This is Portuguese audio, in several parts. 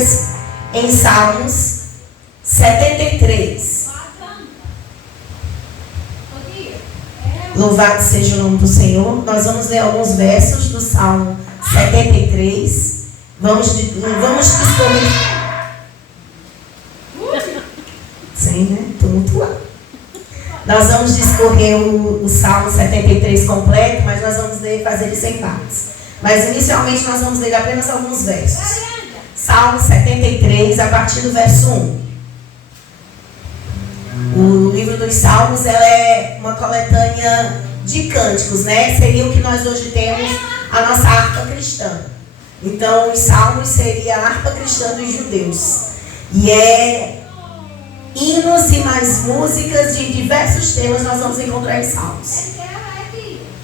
Bíblias em Salmos 73. Louvado seja o nome do Senhor. Nós vamos ler alguns versos do Salmo 73. Vamos discorrer. Sim, né? Estou muito lá. Nós vamos discorrer o Salmo 73 completo, mas nós vamos fazer isso em partes. Mas inicialmente nós vamos ler apenas alguns versos. Salmo 73, a partir do verso 1. O livro dos Salmos é uma coletânea de cânticos, né? Seria o que nós hoje temos, a nossa harpa cristã. Então, os Salmos seria a harpa cristã dos judeus. E é hinos e mais músicas de diversos temas nós vamos encontrar em Salmos.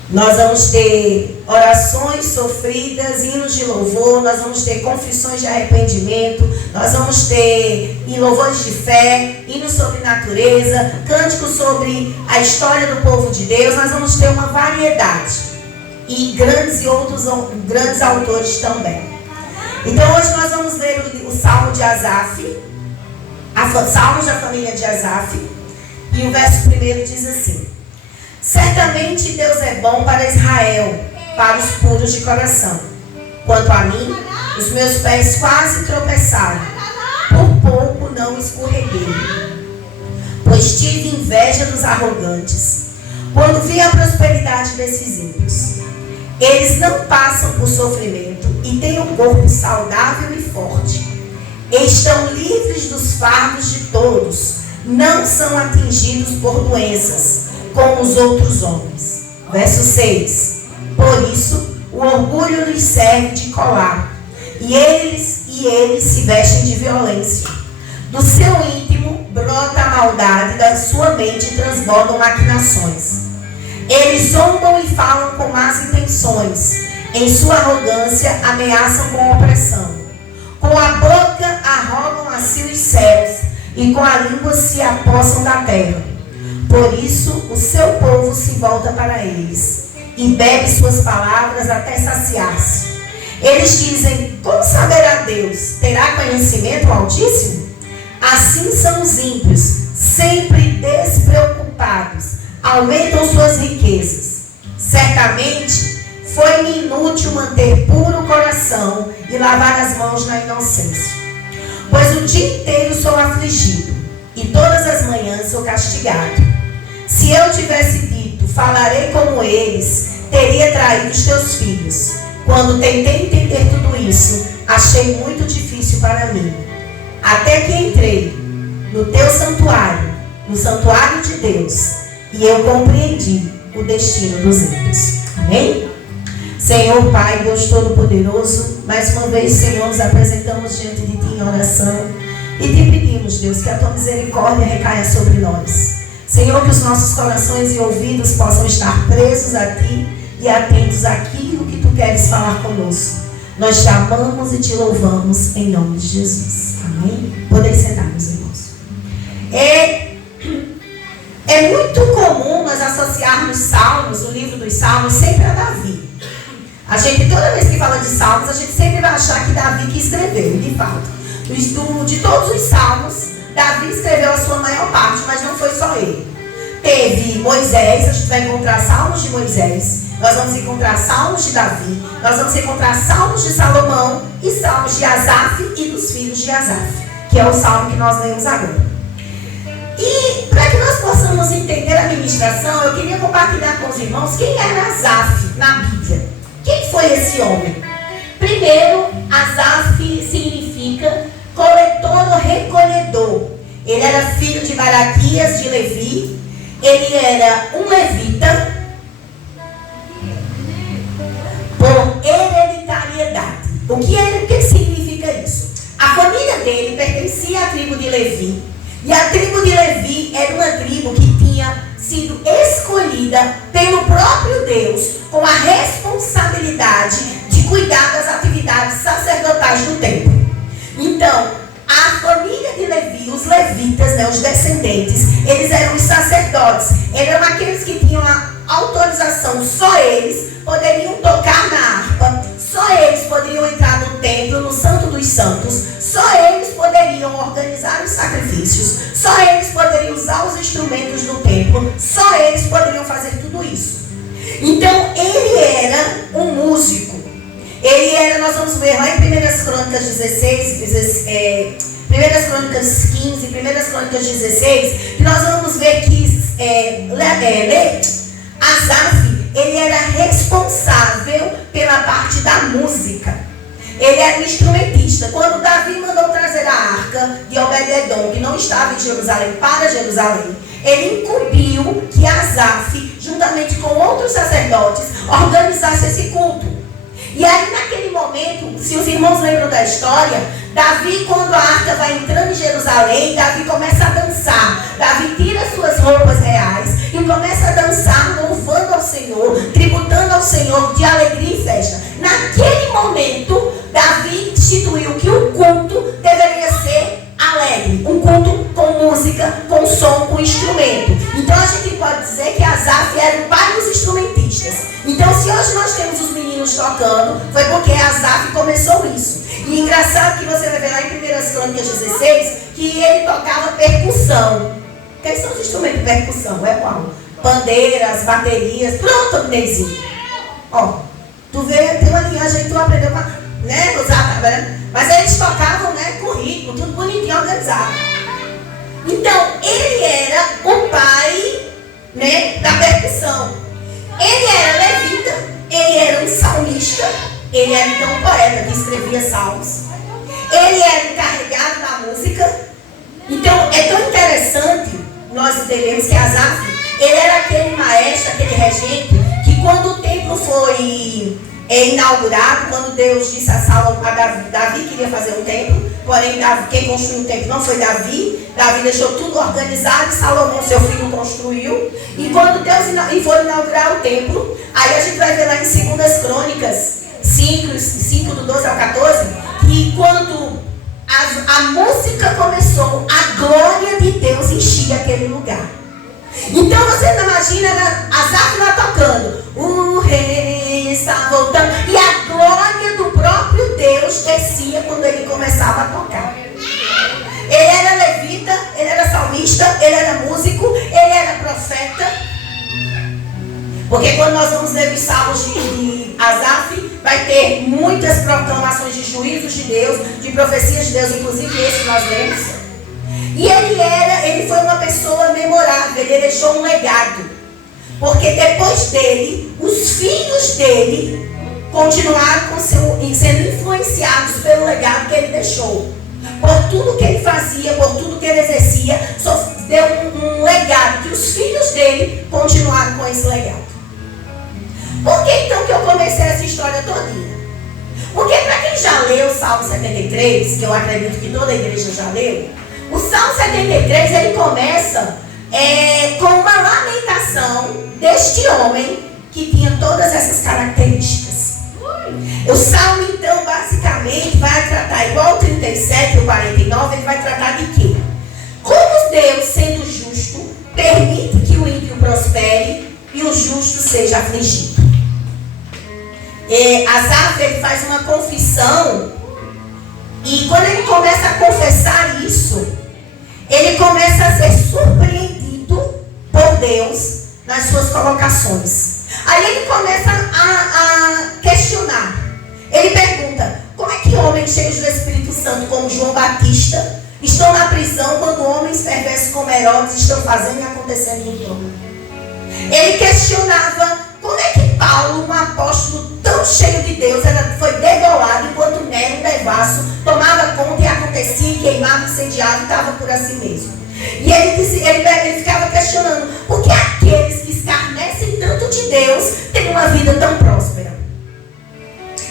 Nós vamos ter orações sofridas, hinos de louvor, nós vamos ter confissões de arrependimento, nós vamos ter louvores de fé, hinos sobre natureza, cânticos sobre a história do povo de Deus. Nós vamos ter uma variedade e grandes autores também. Então hoje nós vamos ler o Salmo de Asaf, Salmos da família de Asaf, e o verso 1 diz assim: certamente Deus é bom para Israel, para os puros de coração. Quanto a mim, os meus pés quase tropeçaram, por pouco não escorreguei. Pois tive inveja dos arrogantes, quando vi a prosperidade desses ímpios. Eles não passam por sofrimento e têm um corpo saudável e forte. Estão livres dos fardos de todos, não são atingidos por doenças, como os outros homens. Verso 6. Por isso, o orgulho lhes serve de colar, e eles se vestem de violência. Do seu íntimo brota a maldade, da sua mente transbordam maquinações. Eles zombam e falam com más intenções. Em sua arrogância ameaçam com opressão. Com a boca arrogam a si os céus, e com a língua se apossam da terra. Por isso, o seu povo se volta para eles, e bebe suas palavras até saciar-se. Eles dizem: como saberá Deus? Terá conhecimento o Altíssimo? Assim são os ímpios, sempre despreocupados, aumentam suas riquezas. Certamente, foi-me inútil manter puro o coração e lavar as mãos na inocência. Pois o dia inteiro sou afligido, e todas as manhãs sou castigado. Se eu tivesse dito, falarei como eles, teria traído os teus filhos. Quando tentei entender tudo isso, achei muito difícil para mim. Até que entrei no teu santuário, no santuário de Deus, e eu compreendi o destino dos ímpios. Amém? Senhor Pai, Deus Todo-Poderoso, mais uma vez, Senhor, nos apresentamos diante de Ti em oração e Te pedimos, Deus, que a Tua misericórdia recaia sobre nós. Senhor, que os nossos corações e ouvidos possam estar presos a Ti e atentos àquilo que Tu queres falar conosco. Nós Te amamos e Te louvamos em nome de Jesus. Amém? Podem sentar, meus irmãos. É muito comum nós associarmos Salmos, o livro dos Salmos, sempre a Davi. A gente, toda vez que fala de Salmos, a gente sempre vai achar que Davi que escreveu, de fato. De todos os Salmos, Davi escreveu a sua maior parte, mas não foi só ele. Teve Moisés, a gente vai encontrar Salmos de Moisés, nós vamos encontrar Salmos de Davi, nós vamos encontrar Salmos de Salomão e Salmos de Asaf e dos filhos de Asaf, que é o Salmo que nós lemos agora. E para que nós possamos entender a ministração, eu queria compartilhar com os irmãos quem era Asaf na Bíblia. Quem foi esse homem? Primeiro, Asaf significa coletor ou recolhedor. Ele era filho de Baraquias, de Levi. Ele era um levita por hereditariedade. O que significa isso? A família dele pertencia à tribo de Levi. E a tribo de Levi era uma tribo que tinha sido escolhida pelo próprio Deus com a responsabilidade de cuidar das atividades sacerdotais do templo. Então, a família de Levi, os levitas, né, os descendentes, eles eram os sacerdotes, eram aqueles que tinham a autorização, só eles poderiam tocar na harpa, só eles poderiam entrar no templo, no Santo dos Santos, só organizar os sacrifícios, só eles poderiam usar os instrumentos do templo, só eles poderiam fazer tudo isso. Então ele era um músico. Ele era, nós vamos ver lá em 1 Crônicas 16, 1 Crônicas 15, 1 Crônicas 16, que nós vamos ver que Asaf, ele era responsável pela parte da música. Ele era instrumentista. Quando Davi mandou trazer a arca de Obed-edom, que não estava em Jerusalém, para Jerusalém, ele incumbiu que Asaf, juntamente com outros sacerdotes, organizasse esse culto. E aí naquele momento, se os irmãos lembram da história, Davi, quando a arca vai entrando em Jerusalém, Davi começa a dançar. Davi tira suas roupas reais e começa a dançar, louvando ao Senhor, tributando ao Senhor de alegria e festa. Naquele momento, Davi instituiu que o culto deveria ser alegre, um culto com música, com som, com instrumento. Então a gente pode dizer que Asaf era o pai dos instrumentistas. Então se hoje nós temos os meninos tocando, foi porque Asaf começou isso. E engraçado que você vai ver lá em 1 Crônicas 16, que ele tocava percussão. Quais são os instrumentos de percussão? É qual? Bandeiras, baterias, pronto, Neizinho. Ó, tu vê, tem uma linhagem aí, tu aprendeu pra, né, usar, né? Mas eles tocavam, né, com ritmo, tudo bonitinho, organizado. Então, ele era o pai, né, da percussão. Ele era levita, ele era um salmista, ele era então um poeta que escrevia salmos. Ele era encarregado da música. Então, é tão interessante nós entendemos que Asaf, ele era aquele maestro, aquele regente, que quando o templo foi inaugurado, quando Deus disse a Salomão, a Davi queria fazer um templo, porém quem construiu o templo não foi Davi deixou tudo organizado e Salomão, seu filho, construiu. E quando Deus foi inaugurar o templo, aí a gente vai ver lá em 2 Crônicas 5 do 12 ao 14, que quando a música começou, a glória de Deus enchia aquele lugar. Então você imagina Asaf lá tocando, o rei está voltando, e a glória do próprio Deus descia quando ele começava a tocar. Ele era levita, ele era salmista, ele era músico, ele era profeta. Porque quando nós vamos ler os salmos de Asaf, vai ter muitas proclamações de juízos de Deus, de profecias de Deus, inclusive esse que nós lemos. E ele foi uma pessoa memorável, ele deixou um legado. Porque depois dele, os filhos dele continuaram sendo influenciados pelo legado que ele deixou. Por tudo que ele fazia, por tudo que ele exercia, só deu um legado que os filhos dele continuaram com esse legado. Por que então que eu comecei essa história todinha? Porque para quem já leu o Salmo 73, que eu acredito que toda a igreja já leu, o Salmo 73 ele começa com uma lamentação deste homem que tinha todas essas características. O Salmo então basicamente vai tratar, igual o 37 e o 49, ele vai tratar de quê? Como Deus, sendo justo, permite que o ímpio prospere e o justo seja afligido. Asaf ele faz uma confissão. E quando ele começa a confessar isso, ele começa a ser surpreendido por Deus nas suas colocações. Aí ele começa a questionar. Ele pergunta, como é que homens cheios do Espírito Santo, como João Batista, estão na prisão quando homens perversos como Herodes estão fazendo e acontecendo no trono? Ele questionava como é que Paulo, um apóstolo tão cheio de Deus, foi degolado enquanto Nero, um devasso, tomava conta e acontecia, e queimava, incendiava e estava por assim mesmo. E ele ficava questionando, por que aqueles que escarnecem tanto de Deus têm uma vida tão próspera?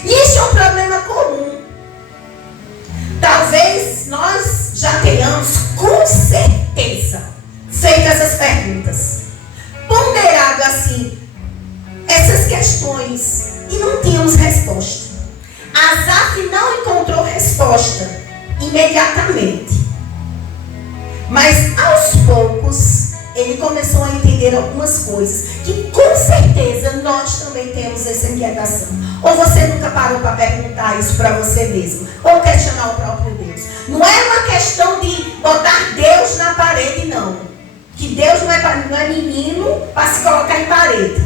E isso é um problema comum. Talvez nós já tenhamos, com certeza, feito essas perguntas. Ponderado assim, essas questões e não tínhamos resposta. Asaf não encontrou resposta imediatamente. Mas aos poucos ele começou a entender algumas coisas que com certeza nós também temos esse inquietação? Ou você nunca parou para perguntar isso para você mesmo? Ou questionar o próprio Deus? Não é uma questão de botar Deus na parede, não. Que Deus não é menino para se colocar em parede.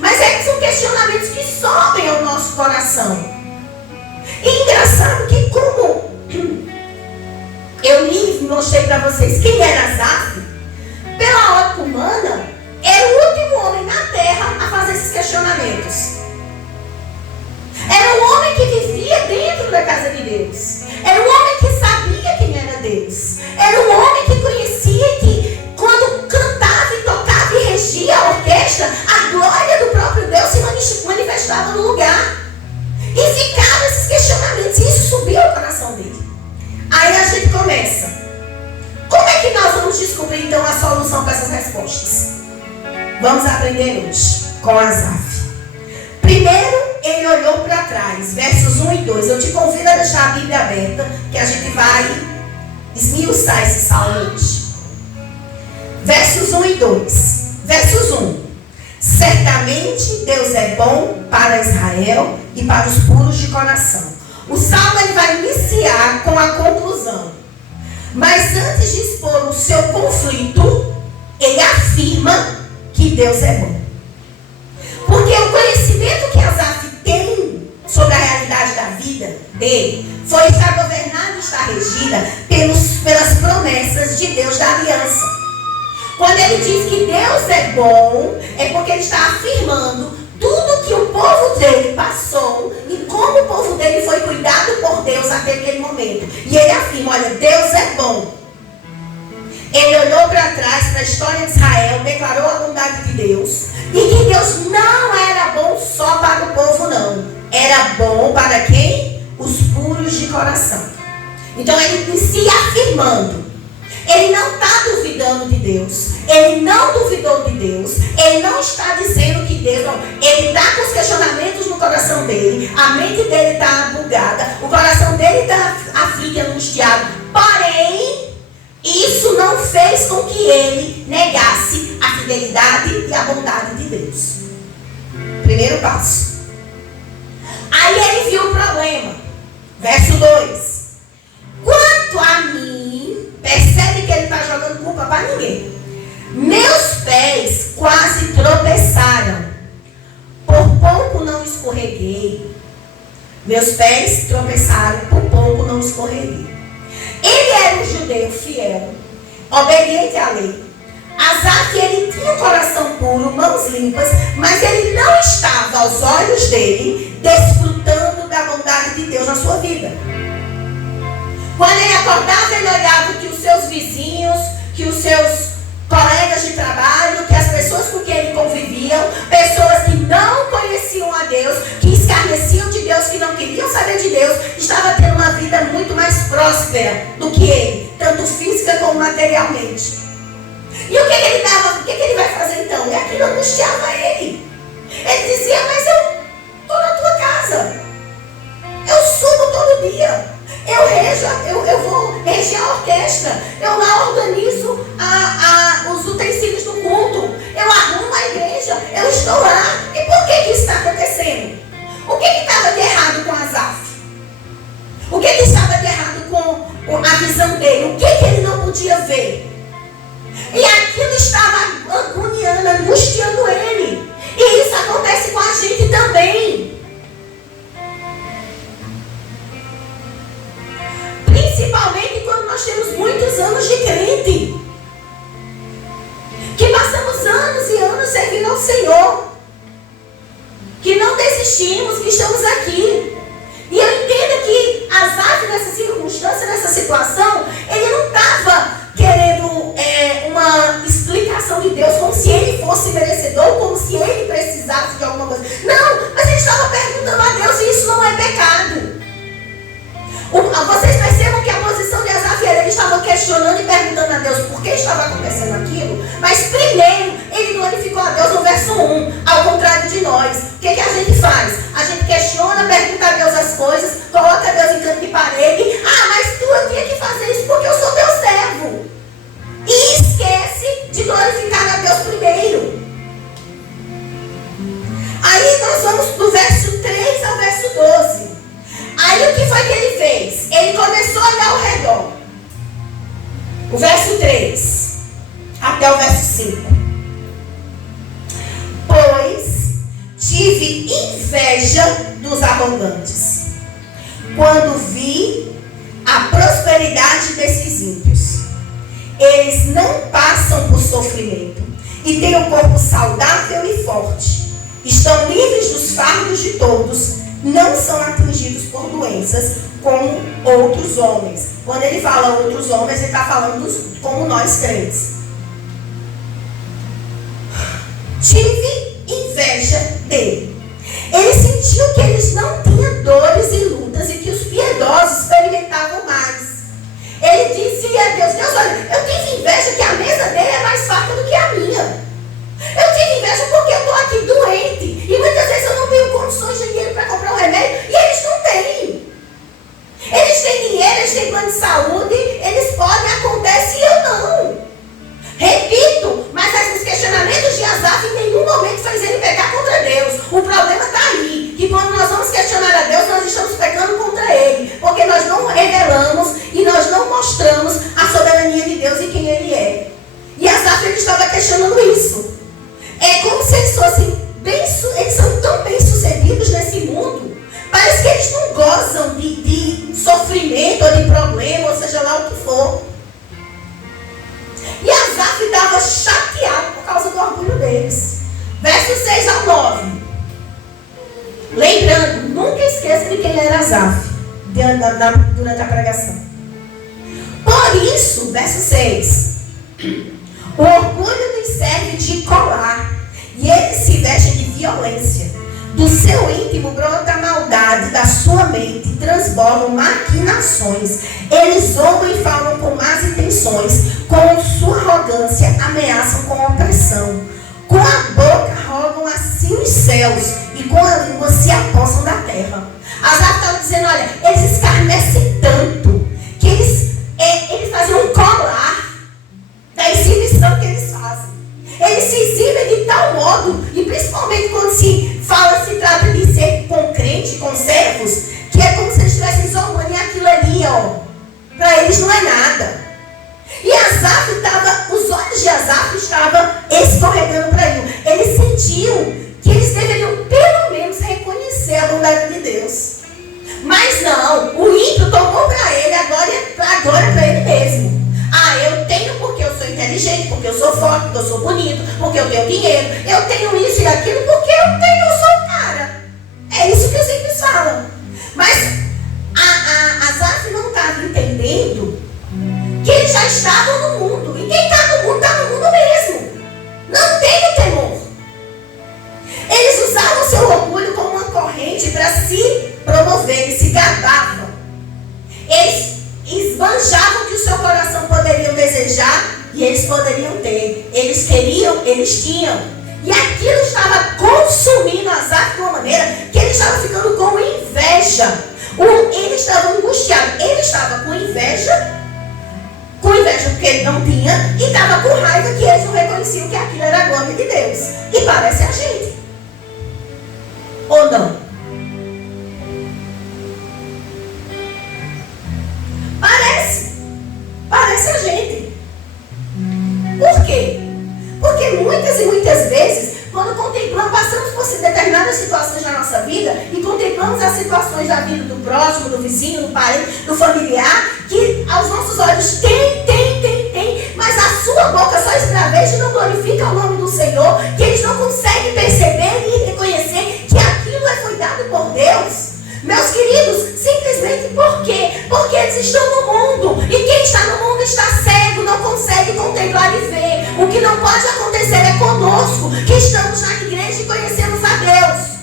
Mas são questionamentos que sobem ao nosso coração. E engraçado que como eu li e mostrei para vocês quem era Asaf, pela ótica humana, era o último homem na terra a fazer esses questionamentos. Era um homem que vivia dentro da casa de Deus. Era um homem que sabia quem era Deus. Era um homem que conhecia que quando cantava e tocava e regia a orquestra, a glória do próprio Deus se manifestava no lugar. E ficavam esses questionamentos. E isso subiu ao coração dele. Aí a gente começa. Como é que nós vamos descobrir então a solução para essas respostas? Vamos aprender hoje com Asaf. Primeiro, ele olhou para trás, versos 1 e 2. Eu te convido a deixar a Bíblia aberta, que a gente vai esmiuçar esse salmo hoje. Versos 1 e 2. Versos 1. Certamente Deus é bom para Israel e para os puros de coração. O salmo ele vai iniciar com a conclusão. Mas antes de expor o seu conflito, ele afirma que Deus é bom. Porque o conhecimento que Asaf tem sobre a realidade da vida dele foi estar governada e estar regida pelas promessas de Deus da aliança. Quando ele diz que Deus é bom, é porque ele está afirmando tudo que o povo dele passou e como o povo dele foi cuidado por Deus até aquele momento. E ele afirma, olha, Deus é bom. Ele olhou para trás, para a história de Israel, declarou a bondade de Deus. E que Deus não era bom só para o povo, não. Era bom para quem? Os puros de coração. Então ele inicia afirmando. Ele não está duvidando de Deus. Ele não duvidou de Deus. Ele não está dizendo que Deus não. Ele está com os questionamentos no coração dele. A mente dele está bugada. O coração dele está aflito e angustiado. Porém, isso não fez com que ele negasse a fidelidade e a bondade de Deus. Primeiro passo. Aí ele viu o problema. Verso 2. Quanto a mim, percebe que ele está jogando culpa para ninguém. Meus pés quase tropeçaram. Por pouco não escorreguei. Meus pés tropeçaram, por pouco não escorreguei. Ele era um judeu fiel, obediente à lei. Asaf, ele tinha um coração puro, mãos limpas, mas ele não estava, aos olhos dele, desfrutando da bondade de Deus na sua vida. Quando ele acordava, ele olhava que os seus vizinhos, que os seus colegas de trabalho, que as pessoas com quem ele convivia, pessoas que não conheciam a Deus, que escarneciam de Deus, que não queriam saber de Deus, estava tendo uma vida muito mais próspera do que ele, tanto física como materialmente. E o que ele vai fazer então? E aquilo angustiava ele. Ele dizia, mas eu estou na tua casa, eu subo todo dia. Eu vou reger a orquestra. Eu lá organizo os utensílios do culto. Eu arrumo a igreja. Eu estou lá. E por que isso está acontecendo? O que estava de errado com Asaf? O que estava de errado com a visão dele? O que ele não podia ver? E aquilo estava agoniando, angustiando ele. E isso acontece com a gente também. Principalmente quando nós temos muitos anos de crente. Que passamos anos e anos servindo ao Senhor. Que não desistimos, que estamos aqui. E eu entendo que Asaf, nessa circunstância, nessa situação, ele não estava querendo uma explicação de Deus como se ele fosse merecedor, como se ele precisasse de alguma coisa. Não, mas ele estava perguntando a Deus e isso não é pecado. Vocês percebam que a posição de Asaf era, ele estava questionando e perguntando a Deus por que estava acontecendo aquilo, mas primeiro ele glorificou a Deus no verso 1, ao contrário de nós. O que a gente faz? A gente questiona, pergunta a Deus as coisas, coloca Deus em canto de parede. Ah, mas eu tinha que fazer isso porque eu sou teu servo. E esquece de glorificar a Deus primeiro. Aí nós vamos do verso 3 ao verso 12. Aí o que foi que ele fez? Ele começou a olhar ao redor. O verso 3 até o verso 5. Pois tive inveja dos arrogantes, quando vi a prosperidade desses ímpios. Eles não passam por sofrimento e têm um corpo saudável e forte. Estão livres dos fardos de todos, não são atingidos por doenças como outros homens. Quando ele fala outros homens, ele está falando como nós crentes. Tive inveja dele. Ele sentiu que eles não tinham dores e lutas e que os piedosos experimentavam mais. Ele disse a Deus: Deus, olha, eu tive inveja que a mesa dele é mais farta do que a minha. Eu tive inveja porque eu estou aqui doente e muitas vezes eu não tenho condições de dinheiro para comprar um remédio e eles não têm. Eles têm dinheiro, eles têm plano de saúde, eles podem, acontece e eu não. Repito, mas os questionamentos de Asaf em nenhum momento fez ele pecar contra Deus. O problema está aí, que quando nós vamos questionar a Deus, nós estamos pecando contra Ele, porque nós não revelamos e nós não mostramos a soberania de Deus e quem Ele é. E Asaf, ele estava questionando isso. É como se eles fossem eles são tão bem sucedidos nesse mundo, parece que eles não gozam de sofrimento ou de problema, ou seja lá o que for. E Asaf estava chateado por causa do orgulho deles. Versos 6 ao 9. Lembrando, nunca esqueça de quem era Asaf durante a pregação. Por isso, verso 6. O orgulho lhes serve de colar, e eles se vestem de violência. Do seu íntimo brota a maldade, da sua mente transbordam maquinações. Eles zombam e falam com más intenções, com sua arrogância ameaçam com opressão. Com a boca rogam assim os céus, e com a língua se apossam da terra. Asaf estava dizendo, olha, eles escarnecem tanto, que eles fazem um colar da exibição que eles fazem. Eles se exibem de tal modo, e principalmente quando se trata de ser com crente, com servos, que é como se eles estivessem zombando e aquilo ali, ó, para eles não é nada. E Asaf os olhos de Asaf estavam escorregando para ele. Eles sentiam que eles deveriam pelo menos reconhecer a bondade de Deus. Mas não, o ímpio tomou para ele a glória para ele mesmo. Ah, eu tenho porque eu sou inteligente, porque eu sou forte, porque eu sou bonito, porque eu tenho dinheiro. Eu tenho isso e aquilo porque eu sou o cara. É isso que os ímpios falam. Mas Asaf não estava entendendo que eles já estavam no mundo. E quem está no mundo mesmo. Não tem temor. Eles usavam seu orgulho como uma corrente para se promover, eles se gabavam. Eles esbanjavam que o seu coração poderiam desejar e eles poderiam ter. Eles queriam, eles tinham. E aquilo estava consumindo Asaf de uma maneira que ele estava ficando com inveja. Ele estava angustiado. Ele estava com inveja porque ele não tinha, e estava com raiva que eles não reconheciam que aquilo era a glória de Deus. E parece a gente. Ou não? Parece a gente. Por quê? Porque muitas e muitas vezes, quando passamos por determinadas situações na nossa vida e contemplamos as situações da vida do próximo, do vizinho, do parente, do familiar, que aos nossos olhos tem, mas a sua boca só esbraveja e não glorifica o nome do Senhor, que eles não conseguem perceber e reconhecer que aquilo foi dado por Deus. Meus queridos, simplesmente por quê? Porque eles estão no mundo. E quem está no mundo está cego, não consegue contemplar e ver. O que não pode acontecer é conosco, que estamos na igreja e conhecemos a Deus.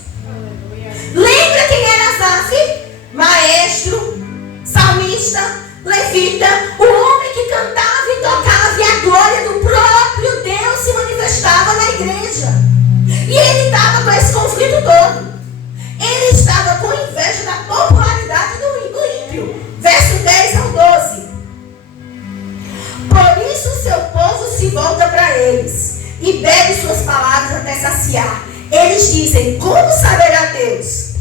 Lembra quem era Asaf? Maestro, salmista, levita, o homem que cantava e tocava, e a glória do próprio Deus se manifestava na igreja. E ele estava com esse conflito todo. Ele estava com inveja da popularidade do ímpio. Verso 10 ao 12. Por isso o seu povo se volta para eles e bebe suas palavras até saciar. Eles dizem: como saberá Deus?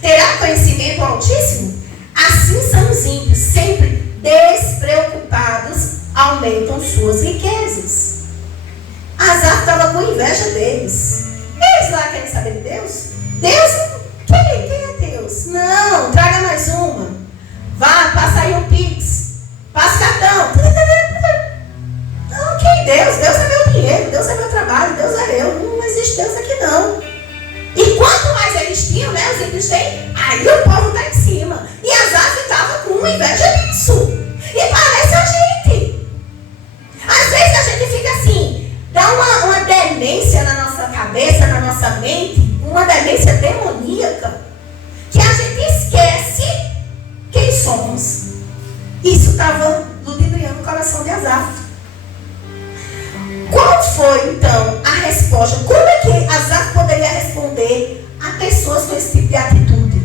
Terá conhecimento Altíssimo? Assim são os ímpios, sempre despreocupados, aumentam suas riquezas. Asaf estava com inveja deles. Eles lá querem saber de Deus? Deus, quem é Deus? Não, traga mais uma. Vá, passa aí um Pix. Passa cartão. Não, quem é Deus? Deus é meu dinheiro, Deus é meu trabalho, Deus é eu. Não existe Deus aqui não. E quanto mais eles tinham, né, os ímpios têm, aí o povo está em cima. E Asaf estava com inveja disso. E parece a gente. Às vezes a gente fica assim, dá uma demência na nossa cabeça, na nossa mente, uma demência demoníaca, que a gente esquece quem somos. Isso estava ludibriando o coração de Asaf. Qual foi, então, a resposta? Como é que Asaf poderia responder a pessoas com esse tipo de atitude?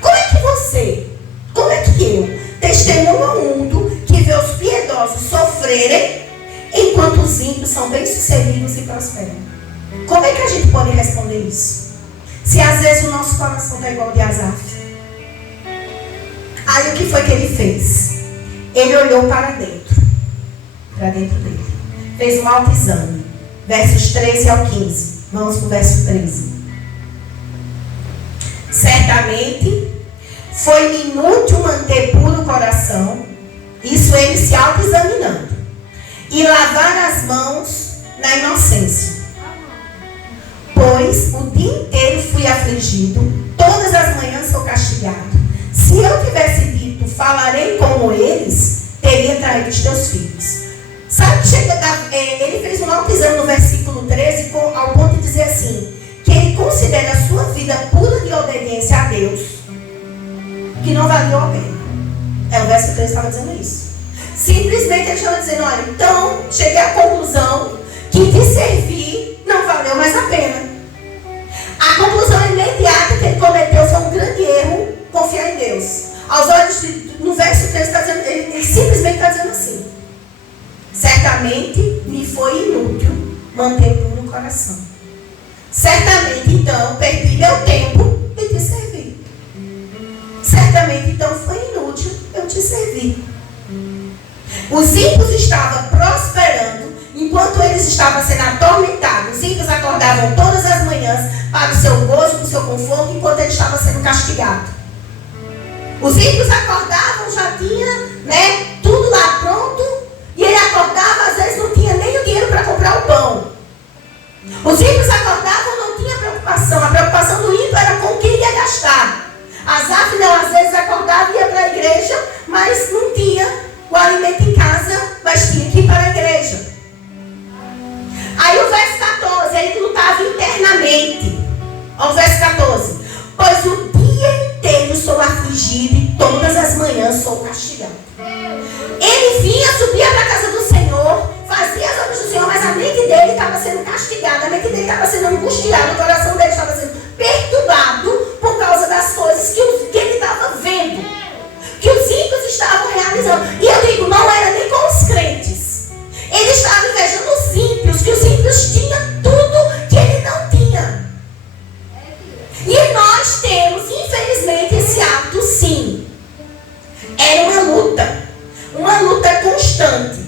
Como é que você, como é que eu, testemunho ao mundo que vê os piedosos sofrerem, enquanto os ímpios são bem-sucedidos e prosperam? Como é que a gente pode responder isso? Se às vezes o nosso coração está igual ao de Asaf. Aí o que foi que ele fez? Ele olhou para dentro dele. Fez um autoexame. Versos 13 ao 15. Vamos para o verso 13. Certamente foi inútil manter puro o coração, isso ele se autoexaminando, e lavar as mãos na inocência. Pois o dia inteiro fui afligido, todas as manhãs sou castigado. Se eu tivesse dito, falarei como eles, teria traído os teus filhos. Sabe que ele fez um autoexame no versículo 13, ao ponto de dizer assim, que ele considera a sua vida pura de obediência a Deus, que não valeu a pena. O verso 13 estava dizendo isso. Simplesmente ele estava dizendo: olha, então cheguei à conclusão que te servir não valeu mais a pena. A conclusão imediata que ele cometeu foi um grande erro, confiar em Deus. Aos olhos no verso 13 está dizendo, ele simplesmente está dizendo assim: certamente me foi inútil manter puro o coração. Certamente, então, perdi meu tempo e te servi. Certamente, então, foi inútil eu te servir. Os ímpios estavam prosperando, enquanto eles estavam sendo atormentados. Os ímpios acordavam todas as manhãs para o seu gozo, para o seu conforto, enquanto eles estavam sendo castigados. Os ímpios acordavam, já tinha, tudo lá pronto, e ele acordava, às vezes não tinha nem o dinheiro para comprar o pão. Os ímpios acordavam, não tinha preocupação. A preocupação do ímpio era com o que ia gastar. Asaf não, às vezes acordava e ia para a igreja, mas não tinha o alimento em casa, mas tinha que ir para a igreja. Aí o verso 14, ele lutava internamente. Olha o verso 14. Pois o dia inteiro sou afligido e todas as manhãs sou castigado. Ele vinha, subia para a casa do Senhor, fazia as obras do Senhor, mas a mente dele estava sendo castigada, a mente dele estava sendo angustiada, o coração dele estava sendo perturbado por causa das coisas que ele estava vendo, que os ímpios estavam realizando. E eu digo, não era nem com os crentes. Ele estava invejando os ímpios, que os ímpios tinham tudo que ele não tinha. E nós temos, infelizmente, esse hábito, sim. Era uma luta constante.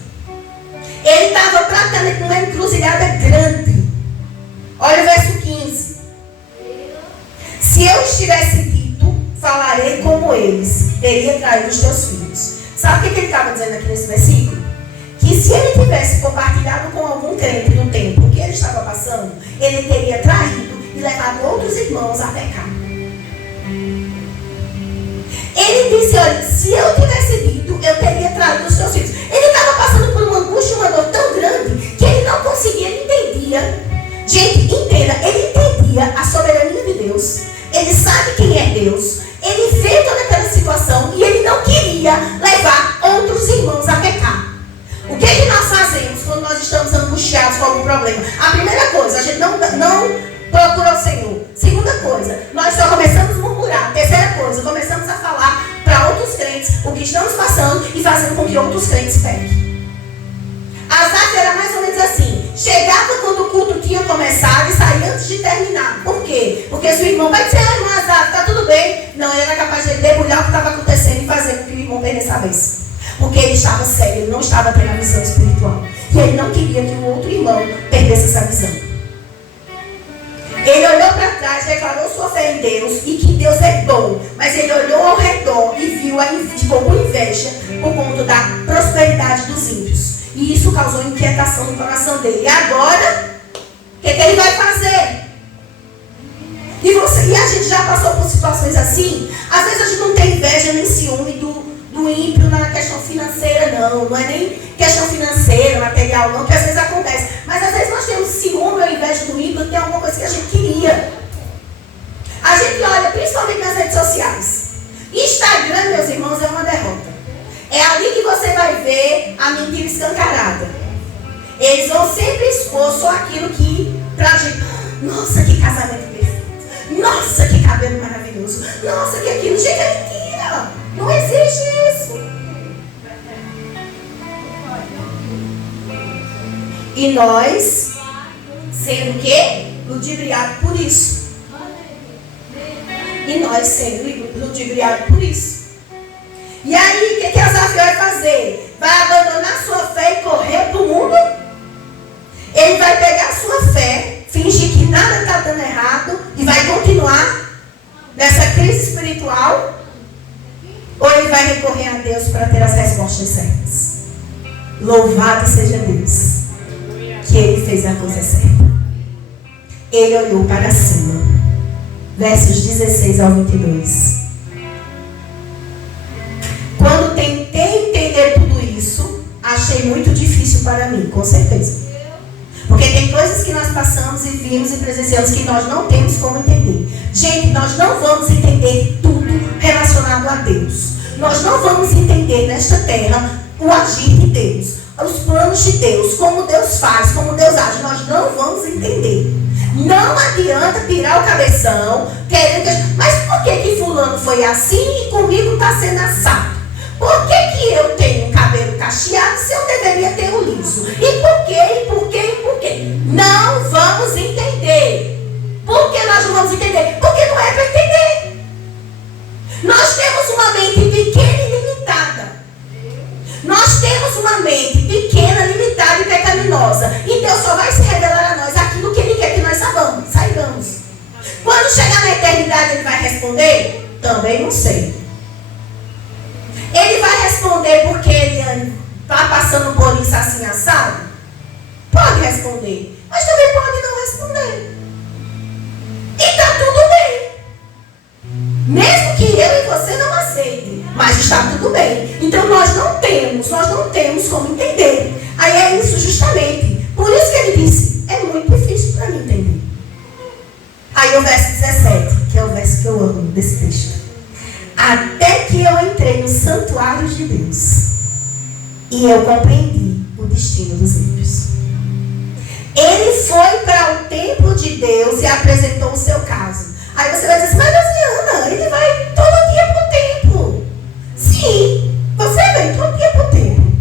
Ele estava praticamente numa encruzilhada grande. Olha o verso 15. Se eu estivesse dito, falarei como eles, teria traído os teus filhos. Sabe o que ele estava dizendo aqui nesse versículo? Que se ele tivesse compartilhado com algum crente no tempo que ele estava passando, ele teria traído e levado outros irmãos a pecar. Ele disse: olha, se eu tivesse dito, eu teria traído os seus filhos. Ele estava passando por uma angústia, uma dor tão grande, que ele não conseguia, ele entendia. Gente, entenda, ele entendia a soberania de Deus. Ele sabe quem é Deus. Ele vê toda aquela situação e ele não queria levar outros irmãos a pecar. O que é que nós fazemos quando nós estamos angustiados com algum problema? A primeira coisa, a gente não procura o Senhor. Segunda coisa, nós só começamos a murmurar. Terceira coisa, começamos a falar para outros crentes o que estamos passando e fazendo com que outros crentes pequem. Asaf era mais ou menos assim. Chegava quando o culto tinha começado e saía antes de terminar. Por quê? Porque se o irmão vai dizer, irmão Azar, tá tudo bem. Não, ele era capaz de debulhar o que estava acontecendo e fazer com que o irmão perdesse a cabeça. Porque ele estava sério, ele não estava tendo a visão espiritual. E ele não queria que o outro irmão perdesse essa visão. Ele olhou para trás, declarou sua fé em Deus e que Deus é bom. Mas ele olhou ao redor e viu, ficou com inveja por conta da prosperidade dos ímpios. E isso causou inquietação no coração dele. E agora, o que ele vai fazer? E a gente já passou por situações assim. Às vezes a gente não tem inveja nem ciúme do ímpio na questão financeira, não. Não é nem questão financeira, material, não, que às vezes acontece. Mas às vezes nós temos ciúme ou inveja do ímpio, tem alguma coisa que a gente queria. A gente olha, principalmente nas redes sociais. Instagram, meus irmãos, é uma derrota. É ali que você vai ver a mentira escancarada. Eles vão sempre expor só aquilo que pra gente. Nossa, que casamento perfeito. Nossa, que cabelo maravilhoso. Nossa, que aquilo. Gente, é mentira. Não existe isso. E nós, sendo o quê? Ludibriados por isso. E nós sendo ludibriados por isso. E aí, o que Asaf vai fazer? Vai abandonar sua fé e correr para o mundo? Ele vai pegar sua fé, fingir que nada está dando errado e vai continuar nessa crise espiritual? Ou ele vai recorrer a Deus para ter as respostas certas? Louvado seja Deus, que ele fez a coisa certa. Ele olhou para cima. Versos 16 ao 22. Quando tentei entender tudo isso, achei muito difícil para mim, com certeza. Porque tem coisas que nós passamos e vimos e presenciamos que nós não temos como entender. Gente, nós não vamos entender tudo relacionado a Deus. Nós não vamos entender nesta terra o agir de Deus, os planos de Deus, como Deus faz, como Deus age. Nós não vamos entender. Não adianta pirar o cabeção, querendo que... Mas por que fulano foi assim e comigo está sendo assado? Por que eu tenho um cabelo cacheado se eu deveria ter um liso? E por quê? E por quê? E por quê? Não vamos entender. Por que nós não vamos entender? Porque não é para entender. Nós temos uma mente pequena e limitada. Nós temos uma mente pequena, limitada e pecaminosa. E Deus só vai se revelar a nós aquilo que Ele quer que nós saibamos. Quando chegar na eternidade, Ele vai responder? Também não sei. Ele vai responder porque ele está passando por isso assim assado? Pode responder. Mas também pode não responder. E está tudo bem. Mesmo que eu e você não aceitem. Mas está tudo bem. Então nós não temos como entender. Aí é isso justamente. Por isso que ele disse, é muito difícil para mim entender. Aí o verso 17, que é o verso que eu amo desse texto. Até que eu entrei nos santuários de Deus e eu compreendi o destino dos ímpios. Ele foi para o templo de Deus e apresentou o seu caso. Aí você vai dizer assim, mas Luciana, ele vai todo dia para o templo. Sim, você vem todo dia para o templo.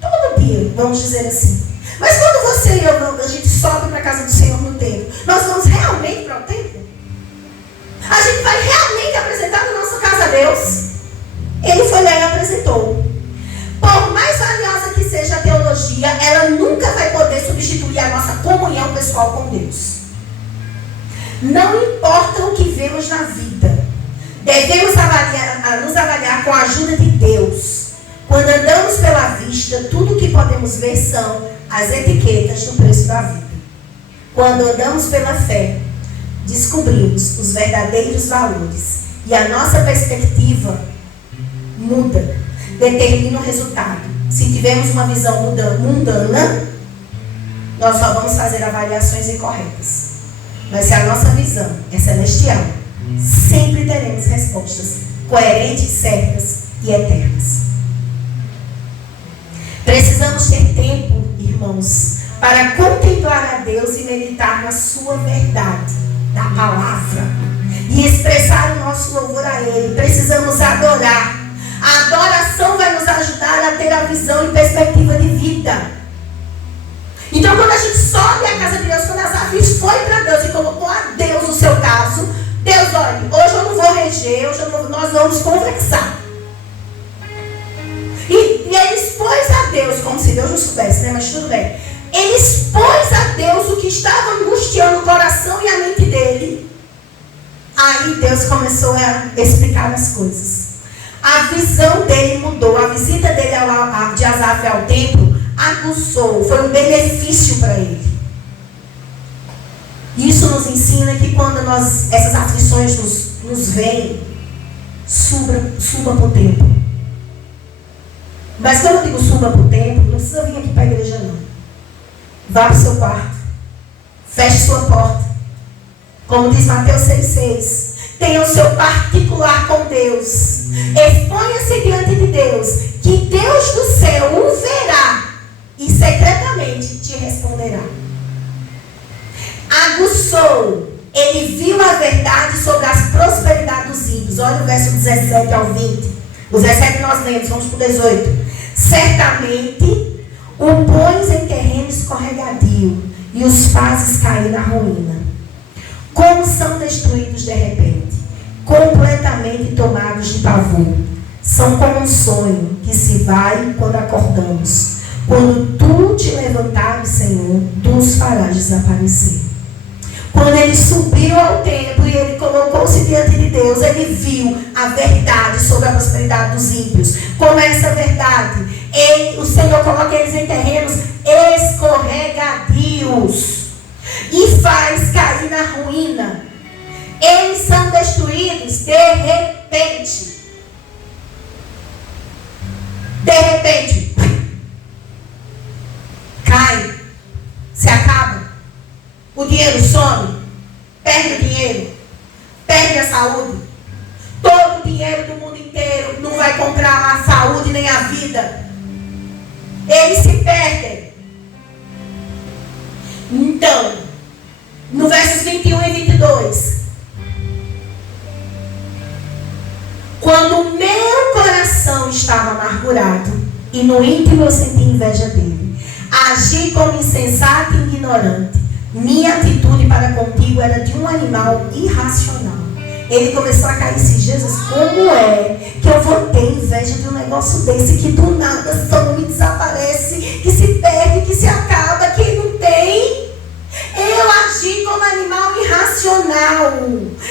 Todo dia, vamos dizer assim. Mas quando você e eu, a gente sobe para a casa do Senhor no templo, nós vamos realmente para o templo? A gente vai realmente apresentar na nossa casa a Deus? Ele foi lá e apresentou. Por mais valiosa que seja a teologia, ela nunca vai poder substituir a nossa comunhão pessoal com Deus. Não importa o que vemos na vida, devemos nos avaliar com a ajuda de Deus. Quando andamos pela vista, tudo o que podemos ver são as etiquetas do preço da vida. Quando andamos pela fé, descobrimos os verdadeiros valores e a nossa perspectiva muda, determina o resultado. Se tivermos uma visão mundana, nós só vamos fazer avaliações incorretas. Mas se a nossa visão é celestial, sempre teremos respostas coerentes, certas e eternas. Precisamos ter tempo, irmãos, para contemplar a Deus e meditar na sua verdade, da palavra, e expressar o nosso louvor a Ele. Precisamos adorar. A adoração vai nos ajudar a ter a visão e perspectiva de vida. Então, quando a gente sobe à casa de Deus, quando Asaf foi para Deus e colocou a Deus o seu caso, Deus, olha, hoje eu não vou reger, nós vamos conversar. E ele expôs a Deus, como se Deus não soubesse, né? Mas tudo bem. Ele expôs a Deus o que estava angustiando o coração e a mente dele. Aí Deus começou a explicar as coisas. A visão dele mudou. A visita dele de Asaf ao templo aguçou. Foi um benefício para ele. Isso nos ensina que quando essas aflições nos vêm, suba para o templo. Mas quando eu digo suba para o templo, não precisa vir aqui para a igreja não. Vá para o seu quarto. Feche sua porta. Como diz Mateus 6,6. Tenha o seu particular com Deus. Exponha-se diante de Deus. Que Deus do céu o verá. E secretamente te responderá. Aguçou. Ele viu a verdade sobre as prosperidades dos ímpios. Olha o verso 17 ao 20. O 17 nós lemos, vamos para o 18. Certamente o pões em terreno escorregadio e os fazes cair na ruína. Como são destruídos de repente, completamente tomados de pavor. São como um sonho que se vai quando acordamos. Quando tu te levantares, Senhor, tu os farás desaparecer. Quando ele subiu ao templo e ele colocou-se diante de Deus, ele viu a verdade sobre a prosperidade dos ímpios. Como é essa verdade? O Senhor coloca eles em terrenos escorregadios e faz cair na ruína. Eles são destruídos de repente. De repente, cai, se acaba. O dinheiro some, perde o dinheiro, perde a saúde. Todo o dinheiro do mundo inteiro não vai comprar a saúde nem a vida. Eles se perdem. Então, no versos 21 e 22. Quando o meu coração estava amargurado e no íntimo eu senti inveja dele, agi como insensato e ignorante. Minha atitude para contigo era de um animal irracional. Ele começou a cair esses Jesus, como é que eu vou ter inveja de um negócio desse que do nada só me desaparece, que se perde, que se acaba, que não tem? Eu agi como animal irracional.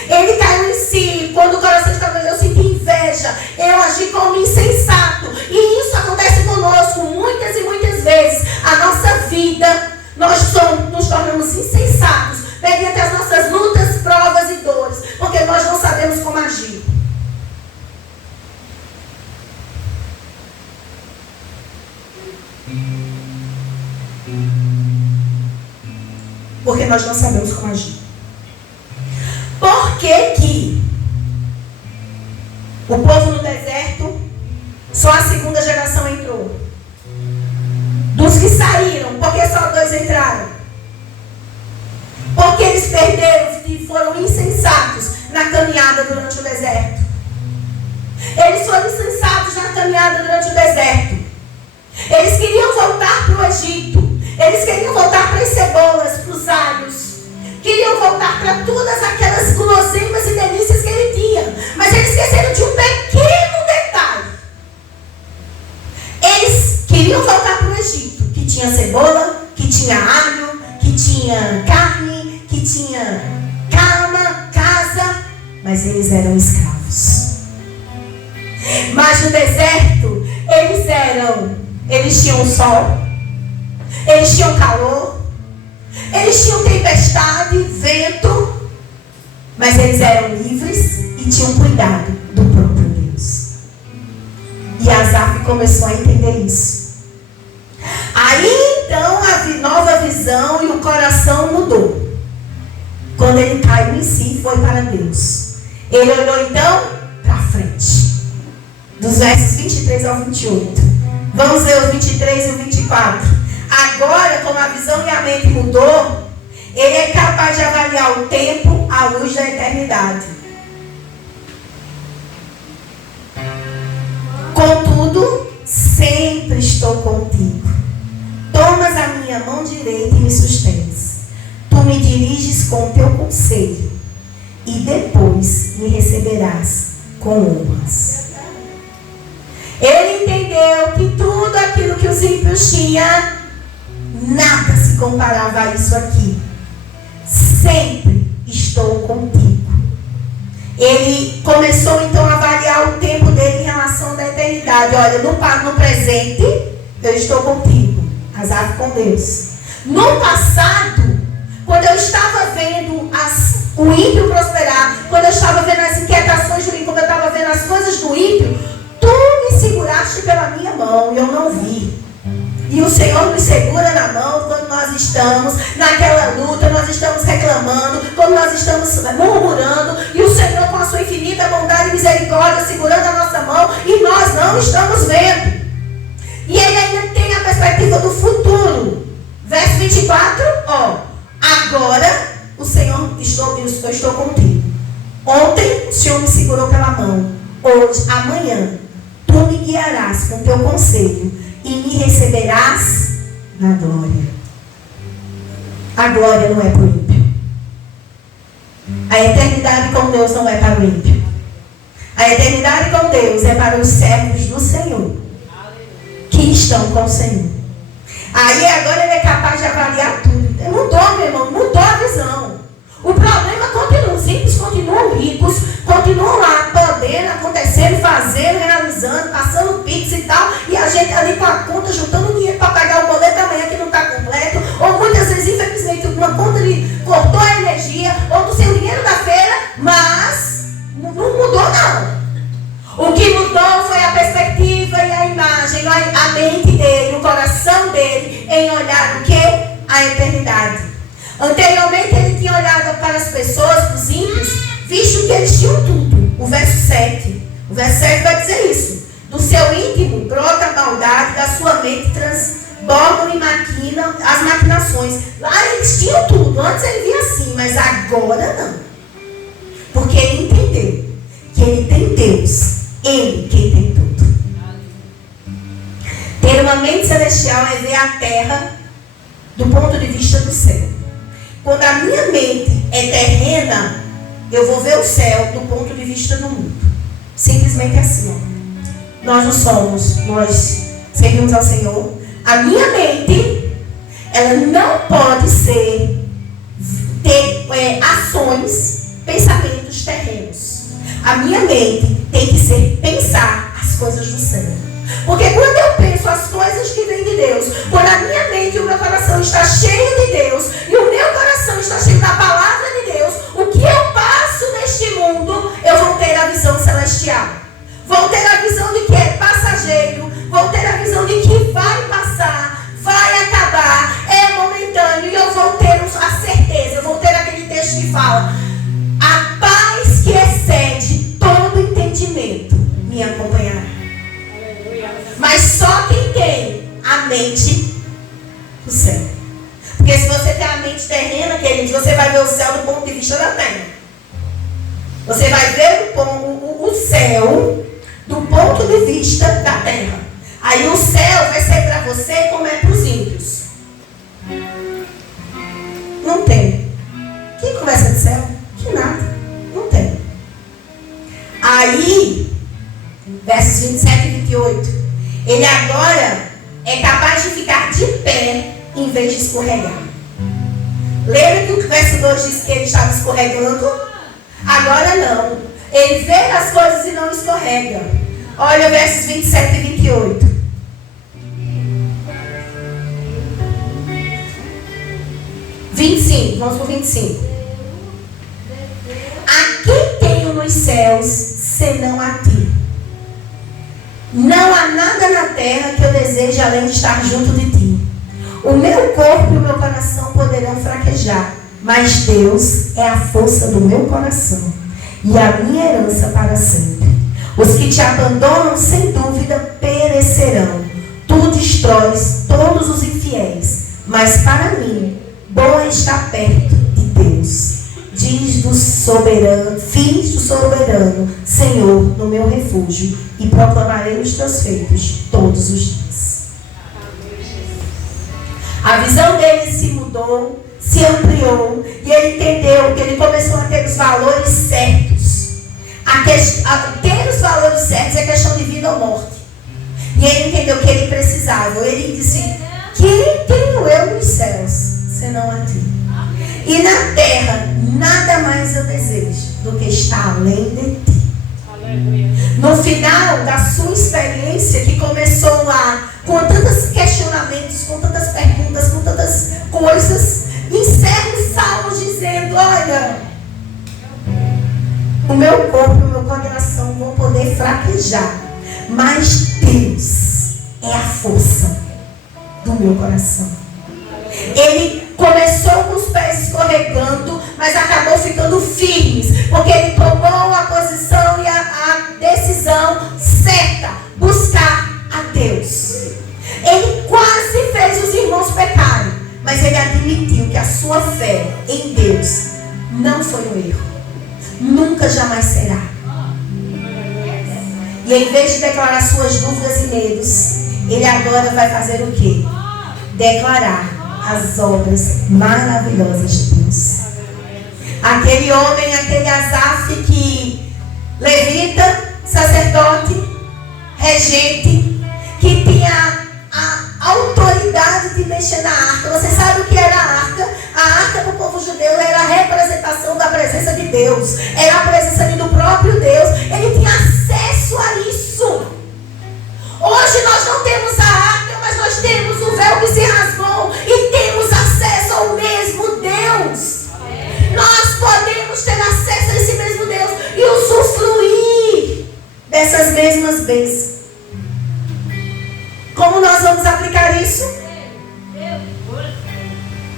Ele caiu em si. Quando o coração estava, eu senti inveja. Eu agi como insensato. E isso acontece conosco muitas e muitas vezes. A nossa vida, nós nos tornamos insensatos mediante as nossas lutas, provas e dores, porque nós não sabemos como agir. Porque nós não sabemos como agir. Por que o povo no deserto, só a segunda geração entrou? Dos que saíram, porque só 2 entraram? Porque eles perderam e foram insensatos na caminhada durante o deserto. Eles foram insensatos na caminhada durante o deserto. Eles queriam voltar para o Egito. Eles queriam voltar para as cebolas, para os alhos. Queriam voltar para todas aquelas guloseimas e delícias que ele tinha. Mas eles esqueceram de um pequeno detalhe. Eles queriam voltar para o Egito, que tinha cebola, que tinha alho, que tinha carne, que tinha cama, casa, mas eles eram escravos. Mas no deserto, eles tinham sol, eles tinham calor, eles tinham tempestade, vento, mas eles eram livres e tinham cuidado do próprio Deus. E Asaf começou a entender isso. Aí então a nova visão e o coração mudou. Quando ele caiu em si, foi para Deus. Ele olhou então para frente. Dos versos 23 ao 28. Vamos ler os 23 e o 24. Agora, como a visão e a mente mudou, ele é capaz de avaliar o tempo à luz da eternidade. Contudo, sempre estou contigo. Tomas a minha minha mão direita e me sustens. Tu me diriges com o teu conselho, e depois me receberás com honras. Ele entendeu que tudo aquilo que os ímpios tinham, nada se comparava a isso aqui. Sempre estou contigo. Ele começou então a avaliar o tempo dele em relação à eternidade. Olha, no presente, eu estou contigo. Azar com Deus. No passado, quando eu estava vendo o ímpio prosperar, quando eu estava vendo as inquietações do ímpio, quando eu estava vendo as coisas do ímpio, tu me seguraste pela minha mão e eu não vi. E o Senhor nos segura na mão quando nós estamos naquela luta, nós estamos reclamando, quando nós estamos murmurando, e o Senhor com a sua infinita bondade e misericórdia segurando a nossa mão e nós não estamos vendo. E ele ainda tem a perspectiva do futuro. Verso 24, agora o Senhor, eu estou contigo. Ontem o Senhor me segurou pela mão. Hoje, amanhã, tu me guiarás com teu conselho e me receberás na glória. A glória não é para o ímpio. A eternidade com Deus não é para o ímpio. A eternidade com Deus é para os servos do Senhor, que estão com o Senhor. Aí agora ele é capaz de avaliar tudo. Mudou, meu irmão, mudou a visão. O problema continua, os ímpios continuam ricos, continuam lá podendo, acontecendo, fazendo, realizando, passando pix e tal, e a gente ali com a conta, juntando dinheiro para pagar o boleto amanhã que não está completo, ou muitas vezes, infelizmente, uma conta cortou a energia, ou do seu dinheiro da feira, mas não mudou não. O que mudou foi a perspectiva e a imagem, a mente dele, o coração dele, em olhar o quê? A eternidade. Anteriormente ele tinha olhado para as pessoas, para os ímpios, visto que eles tinham tudo. O verso 7. O verso 7 vai dizer isso. Do seu íntimo brota a maldade, da sua mente transbordam e maquinam as maquinações. Lá eles tinham tudo. Antes ele via assim, mas agora não. Porque ele entendeu que ele tem Deus. Ele quem tem tudo. Ter uma mente celestial é ver a terra do ponto de vista do céu. Quando a minha mente é terrena, eu vou ver o céu do ponto de vista do mundo. Simplesmente assim. Nós não somos, nós servimos ao Senhor. A minha mente, ela não pode ter ações, pensamentos terrenos. A minha mente tem que ser pensar as coisas do céu. Porque quando eu penso as coisas que vêm de Deus, quando a minha mente e o meu coração está cheio de Deus, e o meu coração está cheio da palavra de Deus, o que eu passo neste mundo, eu vou ter a visão celestial. Vou ter a visão de que é passageiro, vou ter a visão de que vai passar, vai acabar, é momentâneo, e eu vou ter a certeza, eu vou ter aquele texto que fala: a paz que excede todo entendimento me acompanhará. Mas só quem tem a mente do céu. Porque se você tem a mente terrena, queridos, você vai ver o céu do ponto de vista da terra. Você vai ver o céu do ponto de vista da terra. Aí o céu vai ser para você como é para os ímpios. Não tem. Quem conversa de céu? Que nada. Não tem. Aí, versos 27 e 28. Ele agora é capaz de ficar de pé em vez de escorregar. Lembra que o verso 2 diz que ele estava escorregando? Agora não. Ele vê as coisas e não escorrega. Olha versos 27 e 28. Vamos para o 25. A quem tenho nos céus, senão a ti? Não há nada na terra que eu deseje além de estar junto de ti. O meu corpo e o meu coração poderão fraquejar, mas Deus é a força do meu coração e a minha herança para sempre. Os que te abandonam, sem dúvida, perecerão. Tu destróis todos os infiéis, mas para mim, bom é estar perto de Deus. Diz do soberano, fiz do soberano, Senhor, no meu refúgio, e proclamarei os teus feitos todos os dias. A visão dele se mudou, se ampliou, e ele entendeu que ele começou a ter os valores certos. Ter os valores certos é questão de vida ou morte. E ele entendeu que ele precisava. Ele disse: quem tenho eu nos céus, senão a ti? E na terra, nada mais eu desejo do que estar além de ti. No final da sua experiência, que começou lá com tantos questionamentos, com tantas perguntas, com tantas coisas, encerra o salmo dizendo: olha, o meu corpo e o meu coração vão poder fraquejar, mas Deus é a força do meu coração. Ele começou com os pés escorregando, mas acabou ficando firmes, porque ele tomou a posição e a decisão certa, buscar a Deus. Ele quase fez os irmãos pecarem, mas ele admitiu que a sua fé em Deus não foi um erro, nunca jamais será. E em vez de declarar suas dúvidas e medos, ele agora vai fazer o quê? Declarar as obras maravilhosas de Deus. Aquele homem, aquele Asaf, que levita, sacerdote, regente, que tinha a autoridade de mexer na arca. Você sabe o que era a arca? A arca para o povo judeu era a representação da presença de Deus, era a presença do próprio Deus. Ele tinha acesso a isso. Hoje nós não temos a arca, mas nós temos o véu que se rasgou e temos acesso ao mesmo Deus. Nós podemos ter acesso a esse mesmo Deus e usufruir dessas mesmas bênçãos. Como nós vamos aplicar isso?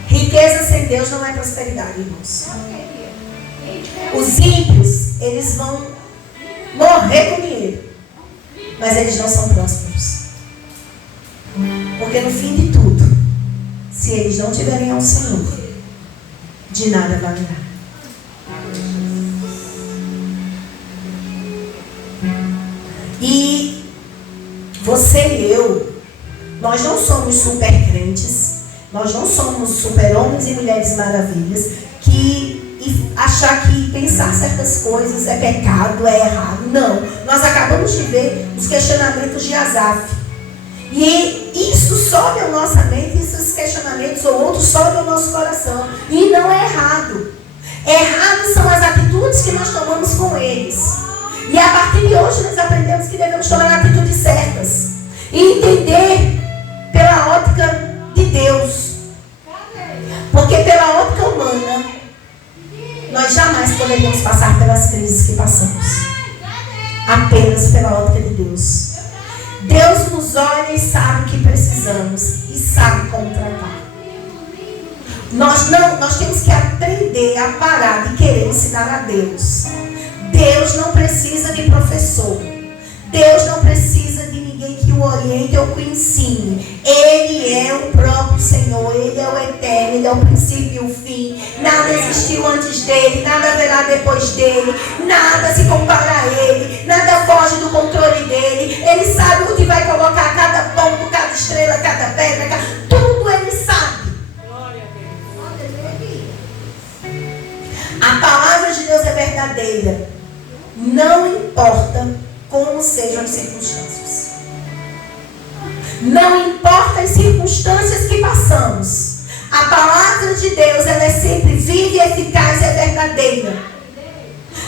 Riqueza sem Deus não é prosperidade, irmãos. Os ímpios, eles vão morrer com dinheiro, mas eles não são prósperos. Porque no fim de tudo, se eles não tiverem ao Senhor, de nada valerá. E você e eu, nós não somos super crentes, nós não somos super homens e mulheres maravilhas, que achar que pensar certas coisas é pecado, é errado. Não, nós acabamos de ver os questionamentos de Asaf. E isso sobe a nossa mente, esses questionamentos ou outros sobem ao nosso coração. E não é errado. Erradas são as atitudes que nós tomamos com eles. E a partir de hoje nós aprendemos que devemos tomar atitudes certas. E entender pela ótica de Deus. Porque pela ótica humana, nós jamais poderíamos passar pelas crises que passamos. Apenas pela ótica de Deus. Deus nos olha e sabe o que precisamos e sabe como tratar. Nós temos que aprender a parar de querer ensinar a Deus. Deus não precisa de professor. Deus não precisa de ninguém que o oriente ou que o ensine. Ele é o próprio Senhor. Ele é o eterno. Ele é o princípio e o fim. Nada existiu antes dele. Nada haverá depois dele. Nada se compara a ele. Nada foge do controle dele. Ele sabe onde vai colocar cada ponto, cada estrela, cada pedra. Tudo ele sabe. A palavra de Deus é verdadeira. Não importa como sejam as circunstâncias. Não importa as circunstâncias que passamos. A palavra de Deus, ela é sempre viva e eficaz e é verdadeira.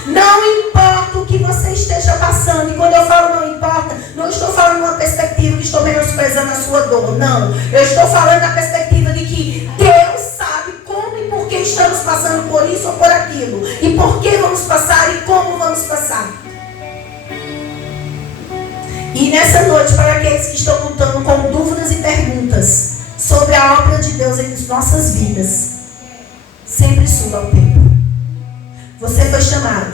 Não importa o que você esteja passando. E quando eu falo não importa, não estou falando uma perspectiva que estou menosprezando a sua dor. Não. Eu estou falando da perspectiva de que Deus sabe como e por que estamos passando por isso ou por aquilo. E por que vamos passar e como vamos passar. E nessa noite, para aqueles que estão lutando com dúvidas e perguntas sobre a obra de Deus em nossas vidas, sempre suba ao templo. Você foi chamado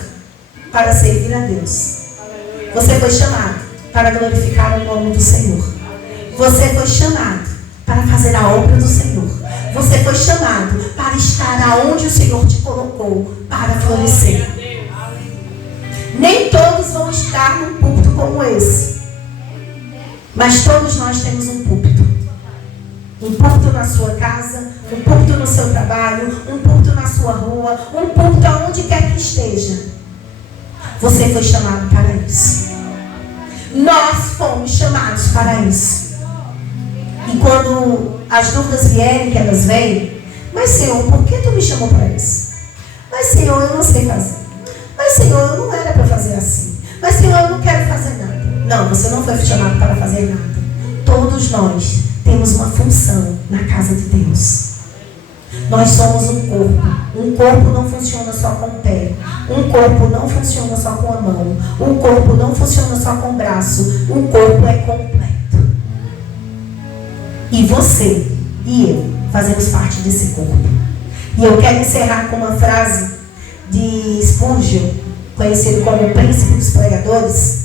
para servir a Deus. Você foi chamado para glorificar o nome do Senhor. Você foi chamado para fazer a obra do Senhor. Você foi chamado para estar aonde o Senhor te colocou para florescer. Nem todos vão estar num púlpito como esse. Mas todos nós temos um púlpito. Um púlpito na sua casa, um púlpito no seu trabalho, um púlpito na sua rua, um púlpito aonde quer que esteja. Você foi chamado para isso. Nós fomos chamados para isso. E quando as dúvidas vierem, que elas vêm, mas Senhor, por que tu me chamou para isso? Mas Senhor, eu não sei fazer. Mas Senhor, eu não era para fazer assim. Mas Senhor, eu não quero fazer nada. Não, você não foi chamado para fazer nada. Todos nós temos uma função na casa de Deus. Nós somos um corpo. Um corpo não funciona só com o pé. Um corpo não funciona só com a mão. Um corpo não funciona só com o braço. Um corpo é completo. E você e eu fazemos parte desse corpo. E eu quero encerrar com uma frase de Spurgeon, conhecido como o príncipe dos pregadores.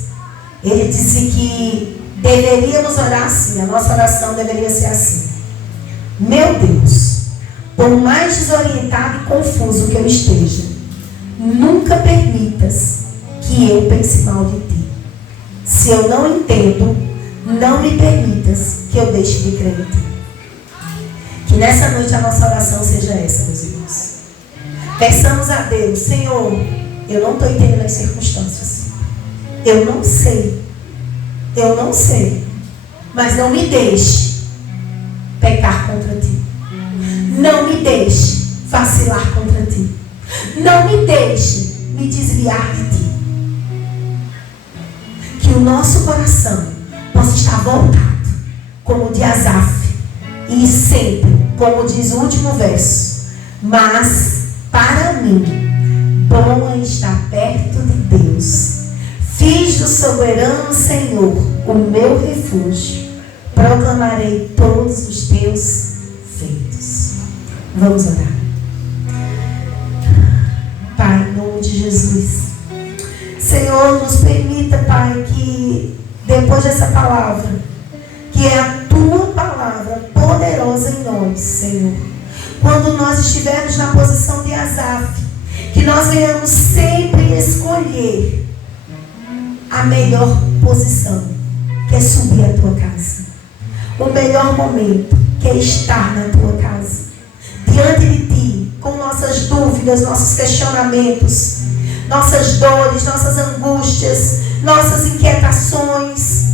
Ele disse que deveríamos orar assim, a nossa oração deveria ser assim: meu Deus, por mais desorientado e confuso que eu esteja, nunca permitas que eu pense mal de ti. Se eu não entendo, não me permitas que eu deixe de crer em ti. Que nessa noite a nossa oração seja essa, meus irmãos. Peçamos a Deus: Senhor, eu não estou entendendo as circunstâncias. Eu não sei, mas não me deixe pecar contra ti. Não me deixe vacilar contra ti. Não me deixe me desviar de ti. Que o nosso coração possa estar voltado, como o de Asaf, e sempre, como diz o último verso: mas para mim, bom é estar perto de Deus. Fiz do soberano Senhor o meu refúgio. Proclamarei todos os teus feitos. Vamos orar. Pai, em nome de Jesus. Senhor, nos permita, Pai, que depois dessa palavra, que é a tua palavra poderosa em nós, Senhor, quando nós estivermos na posição de Asaf, que nós venhamos sempre escolher a melhor posição, que é subir à tua casa. O melhor momento, que é estar na tua casa, diante de ti, com nossas dúvidas, nossos questionamentos, nossas dores, nossas angústias, nossas inquietações,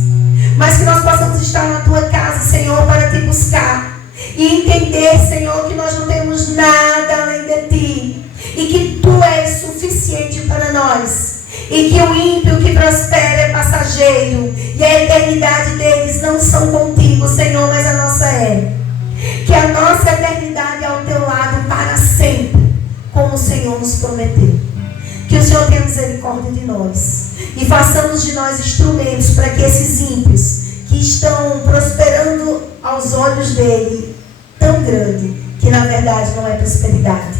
mas que nós possamos estar na tua casa, Senhor, para te buscar e entender, Senhor, que nós não temos nada além de ti e que tu és suficiente para nós. E que o ímpio que prospera é passageiro, e a eternidade deles não são contigo, Senhor, mas a nossa é. Que a nossa eternidade é ao teu lado para sempre, como o Senhor nos prometeu. Que o Senhor tenha misericórdia de nós e façamos de nós instrumentos para que esses ímpios que estão prosperando aos olhos dele tão grande, que na verdade não é prosperidade,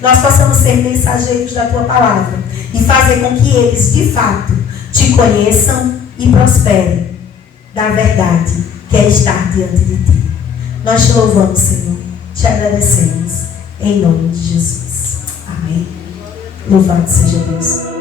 nós possamos ser mensageiros da tua palavra e fazer com que eles de fato te conheçam e prosperem da verdade, que é estar diante de ti. Nós te louvamos, Senhor, te agradecemos em nome de Jesus. Amém. Louvado seja Deus.